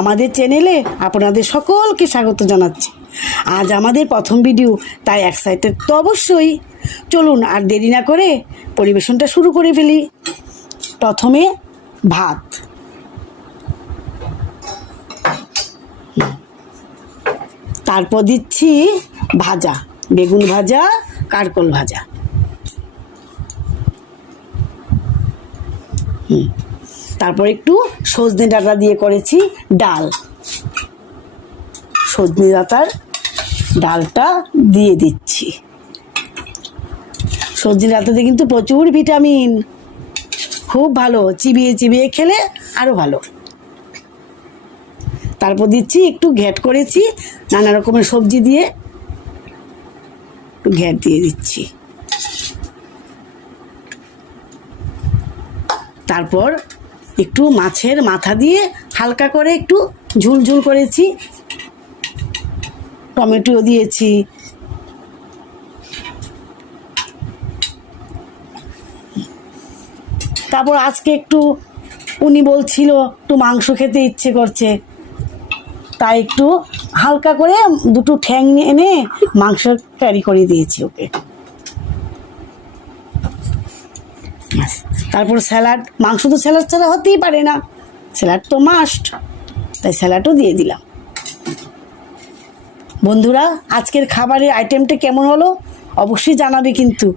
আমাদের চ্যানেলে আপনাদের সকলকে স্বাগত জানাচ্ছি। আজ আমাদের প্রথম ভিডিও, তাই এক্সাইটেড তো অবশ্যই। চলুন আর দেরি না করে পরিবেশনটা শুরু করে ফেলি। প্রথমে ভাত, তারপর দিচ্ছি ভাজা, বেগুন ভাজা, কারকল ভাজা, তারপর একটু সজনে ডাঁটা দিয়ে করেছি ডাল। সজনে ডাঁটার ডালটা দিয়ে দিচ্ছি। সজনে ডাঁটাতে কিন্তু প্রচুর ভিটামিন, খুব ভালো, চিবিয়ে চিবিয়ে খেলে আরও ভালো। তারপর দিচ্ছি একটু ঘ্যাট করেছি, নানা রকমের সবজি দিয়ে একটু ঘ্যাট দিয়ে দিচ্ছি। তারপর একটু মাছের মাথা দিয়ে হালকা করে একটু ঝুলঝুল করেছি, টমেটো দিয়েছি। তারপর আজকে একটু উনি বলছিল একটু মাংস খেতে ইচ্ছে করছে, তাই একটু হালকা করে দুটো ঠ্যাং এনে মাংস ক্যারি করে দিয়েছি ওকে। তারপর স্যালাড, মাংস তো স্যালাড ছাড়া হতেই পারে না, স্যালাড তো মাস্ট, তাই স্যালাডও দিয়ে দিলাম। বন্ধুরা, আজকের খাবারের আইটেমটা কেমন হলো অবশ্যই জানাবে কিন্তু।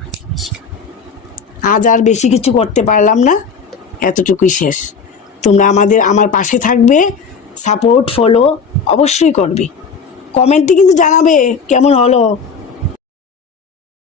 আজ আর বেশি কিছু করতে পারলাম না, এতটুকুই শেষ। তোমরা আমার পাশে থাকবে, সাপোর্ট ফলো অবশ্যই করবে। কমেন্টে কিন্তু জানাবে কেমন হলো।